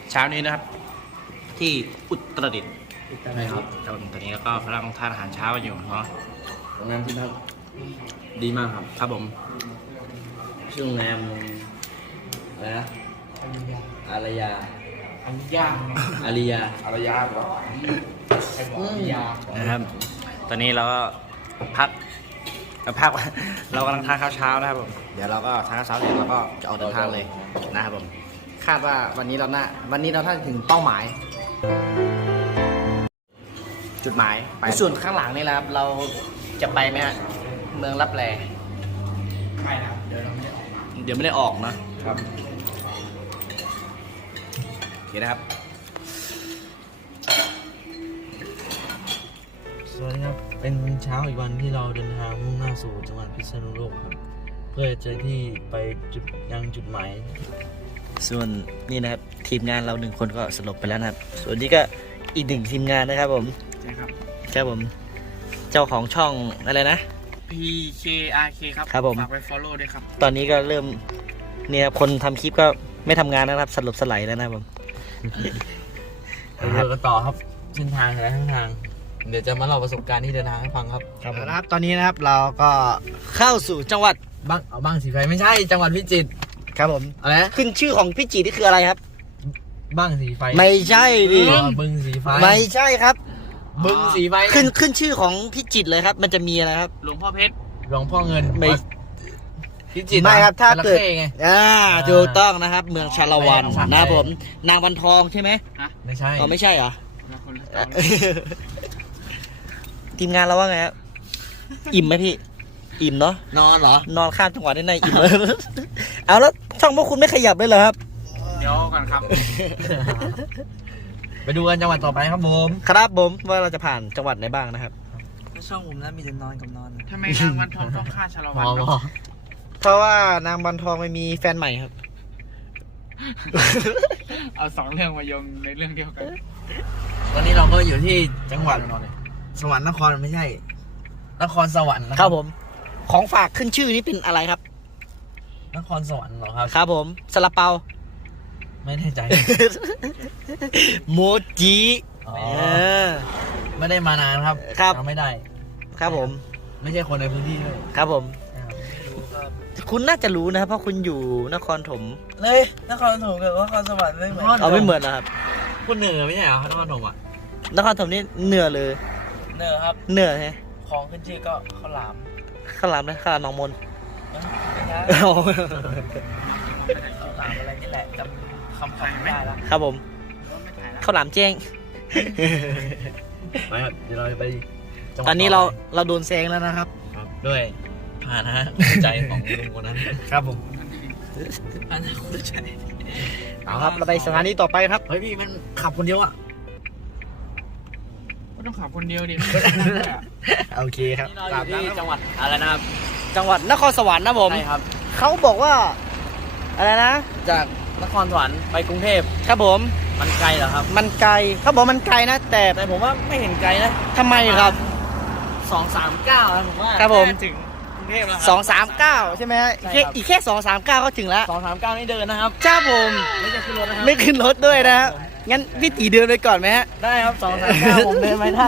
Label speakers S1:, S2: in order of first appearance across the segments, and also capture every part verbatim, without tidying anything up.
S1: เช้านี้นะครับที่อุตรดิตถ์
S2: ใช่ครับ
S1: ครับตอนนี้แล้วก็กำลังทานอาหารเช้ากันอยู่เนาะ
S2: โรงแรมที่พักดีมากครับ
S1: ครับผม
S2: ชื่อโรงแรมอะไรนะอารยา
S3: อันยาก
S2: อาริยา
S3: อารยาเหรอใครบอกอารยา
S1: นะครับ ตอนนี้เราก็พักเราพัก เรากำลังทานข้าวเช้านะครับผมเดี๋ยวเราก็ทานข้าวเช้าเสร็จเราก็จะออกเดินทางเลยนะครับผมคาดว่าวันนี้เราน่าวันนี้เราน่าจะถึงเป้าหมาย จุดหมายไปส่วนข้างหลังนี่แหละครับเราจะไปไหมฮะเมืองลับแล
S3: ไม่นะเดี๋ยวเราไม่ได้ออกมา
S1: เดี๋ยวไม่ได้ออกนะครับ โอเคนะครับ
S4: สวัสดีครับ เป็นเช้าอีกวันที่เราเดินทางมุ่งหน้าสู่จังหวัดพิษณุโลกครับ เพื่อจะที่ไปจุดยังจุดหมาย
S1: ส่วนนี่นะครับทีมงานเราหนึ่งคนก็สลบไปแล้วนะครับ ส่วนนี้ก็อีกหนึ่งทีมงานนะครับผม
S3: ใช่ครับ
S1: ครับผม เจ้าของช่องอะไรนะ
S3: พี เค อาร์ เค ครับ
S1: ครับผม
S3: ฝากไป follow ด้วยครับ
S1: ตอนนี้ก็เริ่มเนี่ยครับคนทำคลิปก็ไม่ทำงานนะครับสลบสลายแล้วนะครับผม
S4: เราเดินกันต่อครับเส้นทางและทั้งทาง เดี๋ยวจะมาเล่าประสบการณ์ที่เดินทางให้ฟังครับ
S1: ครับนะครับตอนนี้นะครับเราก็เข้าสู่จังหวัด
S4: บ้างเอาบ้างสีไฟไม่ใช่จังหวัดพิจิตร
S1: ครับผม
S4: อะไรนะ
S1: ขึ้นชื่อของพี่จีนี่คืออะไรครับ
S4: บ้างสีไฟ
S1: ไม่ใช่ดิ
S4: อ๋อบึงสีไฟ
S1: ไม่ใช่ครับ
S4: บึงสีไฟ
S1: ขึ้นขึ้นชื่อของพี่จิตรเลยครับ มันจะมีอะไรครับ
S3: หลวงพ่อเพชร
S4: หลวงพ่อเงิน
S1: ไม่
S4: พิจิตร
S1: ไม่ครับถ้าเกิด
S4: จระข้ไง
S1: อ่าถูกต้องนะครับ เมืองชาละวัน
S4: ไม่ใช่
S1: นะครับผมนางวันทองใช่ไหม
S4: ไม่ใช่
S1: อ๋อไม่ใช่เหรอ
S3: แล้วคนละ
S1: เอ่อทีมงานเราว่าไงครับอิ่มไหมพี่ อิ่มเนาะ
S4: นอนเหรอ
S1: นอนข้ามจังหวัดได้ในอิ่มเลย เอาแล้วช่องพวกคุณไม่ขยับเลยเหรอครับ
S3: เดี๋ยวก่อนครับ
S4: ไปดูกันจังหวัดต่อไปครับผม
S1: ครับผมว่าเราจะผ่านจังหวัดไหนบ้างนะครับ
S4: ช่องผมนั้นมีแต่นอนกับนอน
S3: ทำไมนางวันทองต้องฆ่าชาละ
S4: พ
S3: วัน
S4: อ
S3: ค
S4: พ
S3: รับ
S4: อ
S1: เพราะว่านางบันทองไม่มีแฟนใหม่ครับ
S3: เอาสองเรื่องมาโยงในเรื่องเดียวกัน
S4: วันนี้เราก็อยู่ที่จังหวัดสวรรค์นครไม่ใช่ นครสวรรค์นะครับ
S1: ผม ของฝากขึ้นชื่อนี่เป็นอะไรครับ
S4: นครสวรรค์เหรอครับ
S1: ครับผมซาลาเปา
S4: ไม่แน่ใจ
S1: โมจิ
S4: อ๋อ
S1: เออ
S4: ไม่ได้มานานครับ
S1: ครับ
S4: จำไม่ได้
S1: ครับผม
S4: ไม่ใช่คนในพื้นที่ด้วย
S1: ครับผม คุณน่าจะรู้นะครับเพราะคุณอยู่นครถม
S4: เลยนครถมกับนครสวรรค์ไม่เหมือน
S1: เอาไม่เหมือนนะครับ
S4: คุณเหนือไม่ใช่เหรอนครถมอ่ะ
S1: นครถมนี่เหนือเลย
S4: เหนือครับ
S1: เหนือใช่ไหม
S4: ของขึ้นชื่อก็ข้าวหลาม
S1: ข้าวหลามนะข้าวหลามหนองมน
S4: ไม่ใช่
S1: อ๋อ
S4: ข้าวหลามอะไรนี่แหละจำคำขำไม่ได้แล้ว
S1: ครับผม
S3: ไม่ถ่ายแล้ว
S1: ข้าวหลามแจ้ง
S4: ไปครับเดี๋ยวเราไปจังหวัด
S1: ตอนนี้เรา
S4: ไป
S1: เราโดนแซงแล้วนะครับ
S4: ครับด้วยผ่านฮะใจของลุงคนนั้น
S1: ครับผม
S4: ผ่านคู่ใจ
S1: เอาครับเราไปสถานีต่อไปครับ
S4: เฮ้ยพี่มันขับคนเดียวอ่ะ
S3: ก็ต้องขับคนเดียวดิไม่ได้นั่งด้วยอะ
S1: โอเคครับ
S4: เราอยู่ที่จังหวัดอะไรนะครับ
S1: จังหวัดนครสวรรค์นะผม
S4: ใช่ครับ
S1: เขาบอกว่าอะไรนะ
S4: จากนครสวรรค์ไปกรุงเทพ
S1: ครับผม
S4: มันไกลเหรอครับ
S1: มันไกลเขาบอกมันไกลนะ แต่
S4: แต่ผมว่าไม่เห็นไกลนะ
S1: ทำไมครับ
S4: สองสามเก้านะผมว่า
S1: ครับผม
S4: น่าถึงกรุงเทพแล้ว
S1: สองสามเก้าใช่ไหมฮะ
S4: ใช่
S1: แค่
S4: ครับ
S1: อีกแค่สองสามเก้าก็ถึงแล้ว
S4: สองสามเก้านี่เดินนะครับ
S1: จ้าผม
S4: ไม่จะขึ้นรถนะครับ
S1: ไม่ขึ้นรถด้วยนะฮะงั้นพี่ตีเดินไปก่อนไหมฮะ
S4: ได้ครับสองสามเก้าผมเดินไม่ได้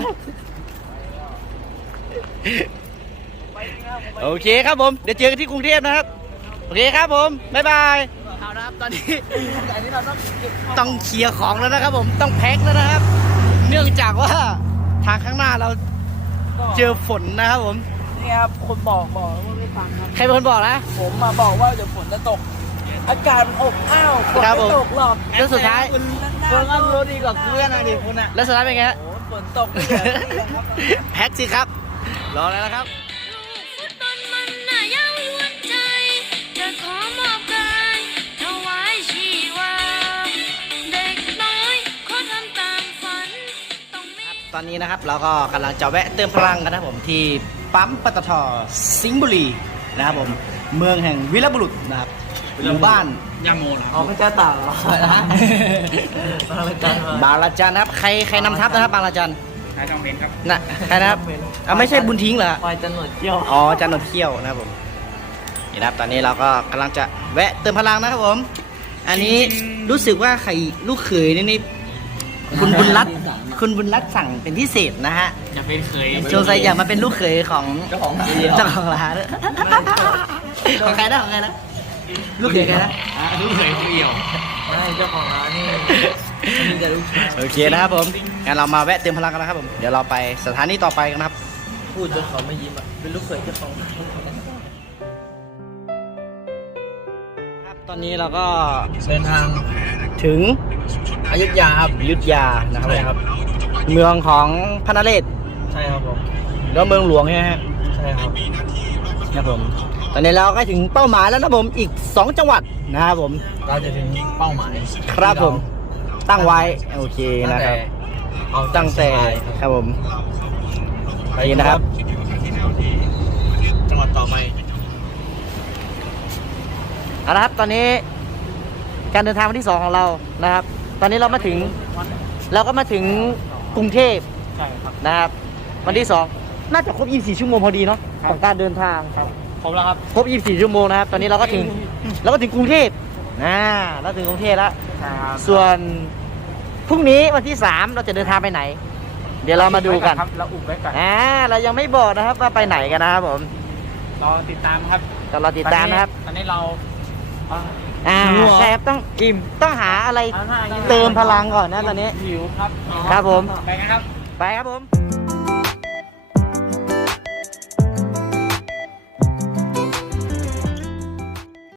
S1: โอเคครับผมเดี๋ยวเจอกันที่กรุงเทพนะครับโอเคครับผมบ๊ายบายเอาละครับตอนนี้
S4: แต่นี้เราต้อง
S1: ต้องเคลียร์ของแล้วนะครับผมต้องแพ็คแล้วนะครับ เนื่องจากว่าทางข้างหน้าเราเจอฝนนะครับผม
S4: นี่ครับคนบอกบอกว่าไม่ฟังครับ
S1: ใครเป็นคนบอกนะ
S4: ผมมาบอกว่าเดี๋ยวฝนจะตก อากาศมันอบอ้าวฝน
S1: ครับ
S4: ไม่
S1: ผม
S4: ตกหรอก
S1: แล้วสุดท้าย
S4: คุณคุณก็รู้ดีกว่าเพื่อนนะดิคุณอ่ะ
S1: แล้วสุดท้ายเป็นไงฮะ
S4: โอ้ฝนตกเลยครับ
S1: แพ็คสิครับรอแล้วนะครับ
S5: ฟุตบอลมันน่ะยังหวนใจ จะขอมอบกายถวายชีวา เด็กน้อยขอทำตามฝัน ต้องมี
S1: ตอนนี้นะครับเราก็กำลังจะแวะเติมพลังกันนะครับผมที่ปั๊มปตทสิงห์บุรีนะครับผมเมืองแห่งวีรบุรุษนะครับหมู่บ้าน
S3: ยาโมเหรอ
S4: อ๋อพระเจ้าตากเหรอ บางระจันมา
S1: บางละจันนะครับใครใครนำทัพนะครับบางละจัน
S3: ใช้ทองเพนครับ
S1: น่ะใครนะครับอ่ะไม่ใช่บุญทิ้งเหรอ
S4: ควายจะหนวดเขี้ยว
S1: อ๋อจันทร์นมเขี้ยวนะครับผมนี่นะครับตอนนี้เราก็กำลังจะแวะเติมพลังนะครับผมอันนี้รู้สึกว่าไข่ลูกเขยนี่นี่คุณบุญรัตน์คุณบุญรัตน์สั่งเป็นพิเศษนะฮะ
S3: จะเป็นเคย
S1: โจไซอยากมาเป็นลูกเขยของ
S2: เจ้าของร้าน
S1: เจ้าของร้านของใครนะของใครนะลูกเขยใครนะ
S3: ลูกเคยของเอี่ยว
S4: ใช่เจ้าของร้านนี่มีแต่ลูกชาย
S1: โอเคนะครับผมงั้นเรามาแวะเติมพลังกันนะครับผมเดี๋ยวเราไปสถานีต่อไปกันนะครับ
S4: พูดจนเขาไม่ยิ้มอ่ะเป็นลูกเขยเจ้าของร้าน
S1: ครับตอนนี้เราก็
S4: เดินทาง
S1: ถึง
S4: อยุธยาครับ
S1: อยุธยานะครับ
S4: ใช่ครับ
S1: เมืองของพระนเรศ
S4: ใช่ครับผม
S1: แล้วเมืองหลวงใช่ไหมฮะ
S4: ใช่ครับ
S1: ครับผมตอนนี้เราก็ถึงเป้าหมายแล้วนะผมอีกสองจังหวัดนะครับผม
S4: เราจะถึงเป้าหมาย
S1: ครับผมตั้งไว้โอเค
S4: ตั้ง
S1: นะค
S4: แต่
S1: รับ
S4: เอา
S1: ตั้งแต่ครับผม
S4: ไป
S1: นี่นะครับ
S4: จังหวัดต่อไป
S1: เอาละครับตอนนี้การเดินทางวันที่สองของเรานะครับ ตอนนี้เรามาถึงเราก็มาถึงกรุงเทพ
S3: ใช่ครับ
S1: นะครับวันที่สองน่าจะครบยี่สิบสี่ชั่วโมงพอดีเนาะของการเดินทาง
S3: ครบแล้วครับ
S1: ครบยี่สิบสี่ชั่วโมงนะครับตอนนี้เราก็ถึงเราก็ถึงกรุงเทพนะเราถึงกรุงเทพแล้ว
S3: ใช่ครับ
S1: ส่วนพรุ่งนี้วันที่สามเราจะเดินทางไปไหน เดี๋ยวเรามาดูกัน
S3: ครับเราอุบไว้ก่อน
S1: อ่าเรายังไม่บอกนะครับว่าไปไหนกันนะครับผม
S3: รอติดตามครับ
S1: ก็รอติดตามนะครับ
S3: ตอนนี้เราอ่า
S1: อ่าใช่ครับต้องอิ่มต้องหาอะไรเติมพลังก่อนนะตอนนี้
S3: หิวครับ
S1: ครับผม
S3: ไปกันครับ
S1: ไปครับผม